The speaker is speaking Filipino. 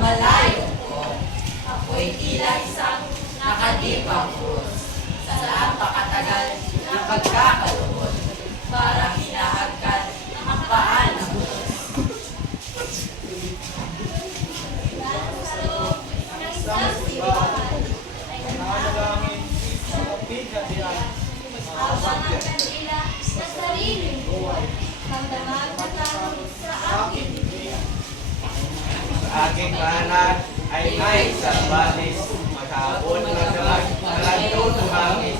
malayo ko, ako'y tila isang nakadipang krus. Sa napakatagal ng pagkakalungkot, parang hinahagkan ang paan ng Diyos. Habang ang kandila sa sariling buhay, magdamag na tanong sa aking bibig. Sa aking kanan ay may sarbalis, matabon na dalag, malandon ng hangin.